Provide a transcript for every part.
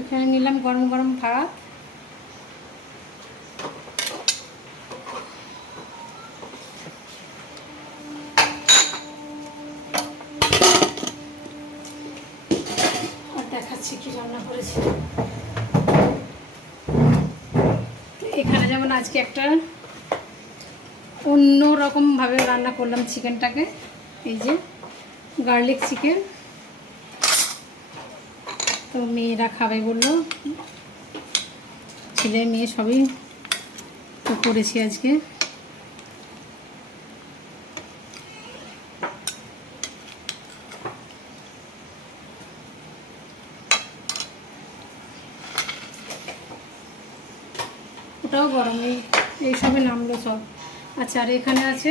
এখানে নিলাম গরম গরম ভাত। আর দেখাচ্ছি কি রান্না করেছি। এখানে যেমন আজকে একটা অন্য রকমভাবে রান্না করলাম চিকেনটাকে। এই যে গার্লিক চিকেন, তো মেয়েরা খাবে বললো, ছেলে মেয়ে সবই তো করেছি আজকে। ওটাও গরম, এই সবে নামলো সব। আচ্ছা, আর এখানে আছে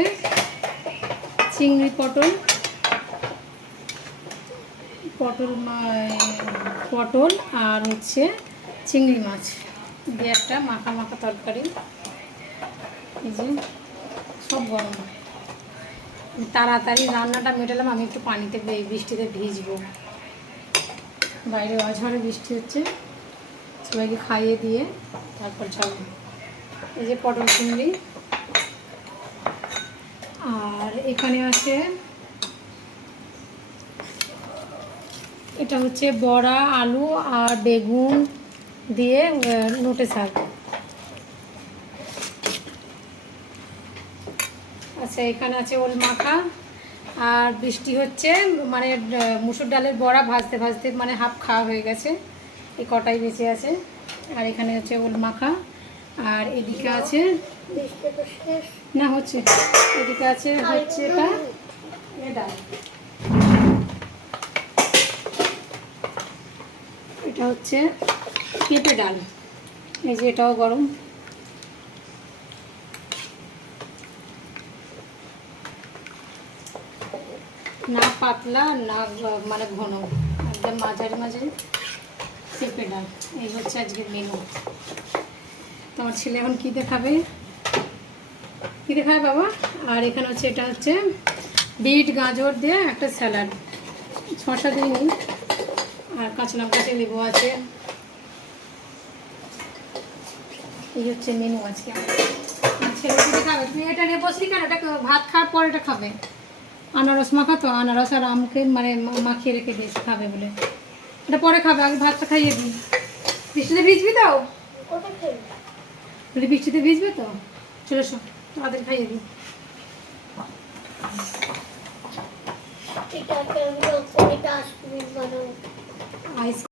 চিংড়ি পটল, পটল আর হচ্ছে চিংড়ি মাছ দিয়ে একটা মাখা মাখা তরকারি। এই যে সব গরম। তাড়াতাড়ি রান্নাটা মেটালাম, আমি একটু পানিতে বৃষ্টিতে ভিজবো। বাইরে অঝড়ে বৃষ্টি হচ্ছে, সবাইকে খাইয়ে দিয়ে তারপর যাবো। এই যে পটল চিংড়ি, আর এখানে আছে এটা হচ্ছে বড়া, আলু আর বেগুন দিয়ে নোটে শাক। আচ্ছা, এখানে আছে ওল মাখা। আর বৃষ্টি হচ্ছে, মানে মুসুর ডালের বড়া ভাজতে ভাজতে মানে হাফ খাওয়া হয়ে গেছে, এই কটাই বেঁচে আছে। আর এখানে হচ্ছে ওল মাখা, আর এদিকে আছে না হচ্ছে, এদিকে আছে হচ্ছে এটা এটা হচ্ছে পেঁপে ডাল। এই যে এটাও গরম। না পাতলা না মানে ঘন, একদম মাঝারি মাঝারি পেঁপে ডাল। এই হচ্ছে আজকের মেনু। তোমার ছেলে এখন কী দেখাবে, কী দেখাবে বাবা? আর এখানে হচ্ছে এটা হচ্ছে বিট গাজর দিয়ে একটা স্যালাড, শসা দিইনি, আর কাঁচা লঙ্কা আছে, লেবু আছে। এই হচ্ছে মেনু আজকে। ছেলে কী দেখাবে? তুমি এটা নিয়ে বসলি কেন? এটা ভাত খাওয়ার পর এটা খাবে। আনারস মাখা তো, আনারস আর আমকে মানে মাখিয়ে রেখে দিয়েছি খাবে বলে। এটা পরে খাবে, আগে ভাতটা খাইয়ে দিই। বৃষ্টিতে ভিজবি তো? বৃষ্টিতে ভিজবে তো? চলে এসো, তাদের খাইয়ে দিই। আইস